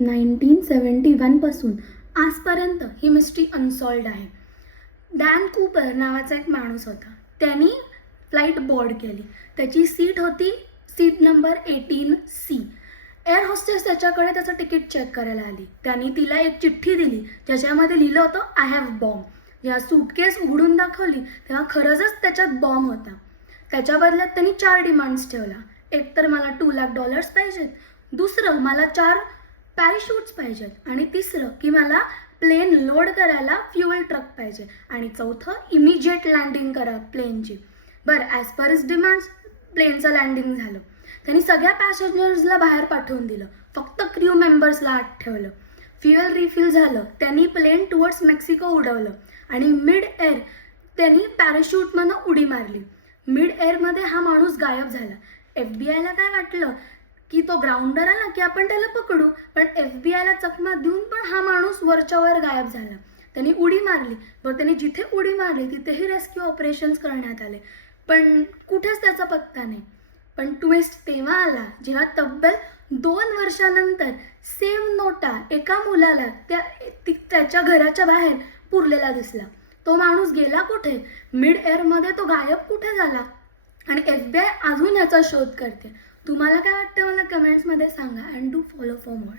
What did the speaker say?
1971पासून आजपर्यंत ही mystery unsolved आहे. Dan Cooper नावाचा एक माणूस होता. त्यांनी फ्लाईट बोर्ड केली. त्याची सीट होती seat number 18C. Air hostess त्याच्याकडे त्याचं तिकीट चेक करायला आली. त्यांनी तिला एक चिठ्ठी दिली ज्याच्यामध्ये लिहिलं होतं आय हॅव बॉम्ब. जेव्हा सूटकेस उघडून दाखवली तेव्हा खरंच त्याच्यात बॉम्ब होता. त्याच्या बदल्यात त्यांनी 4 डिमांड्स ठेवला. एक तर मला $2 लाख पाहिजेत, दुसरं मला 4 पॅराशूट्स पाहिजेत, आणि तिसरं की मला प्लेन लोड करायला फ्युएल ट्रक पाहिजे, आणि चौथं इमिजिएट लँडिंग करा प्लेनची. बरं, ॲज पर हिज डिमांड्स प्लेनचं लँडिंग झालं. त्यांनी सगळ्या पॅसेंजर्सला बाहेर पाठवून दिलं, फक्त क्रू मेंबर्सला आत ठेवलं. फ्युएल रिफिल झालं. त्यांनी प्लेन टुवर्ड्स मेक्सिको उडवलं आणि मिड एअर त्यांनी पॅराशूटमधनं उडी मारली. मिड एअरमध्ये हा माणूस गायब झाला. FBI ला काय वाटलं की तो ग्राउंडर आला की आपण त्याला पकडू, पण FBI ला चकमा देऊन पण हा माणूस वरच्या वर गायब झाला. त्यांनी उडी मारली. बरं, त्यांनी जिथे उडी मारली तिथेही रेस्क्यू ऑपरेशन्स करण्यात आले, पण कुठेच त्याचा पत्ता नाही. पण ट्विस्ट तेव्हा आला जेव्हा तब्बल 2 वर्षानंतर सेम नोटा एका मुलाला त्याच्या घराच्या बाहेर पुरलेला दिसला. तो माणूस गेला कुठे? मिड एअरमध्ये तो गायब कुठे झाला? आणि FBI अजून याचा शोध करते. तुम्हाला काय वाटतं मला कमेंट्समध्ये सांगा. And do follow for more.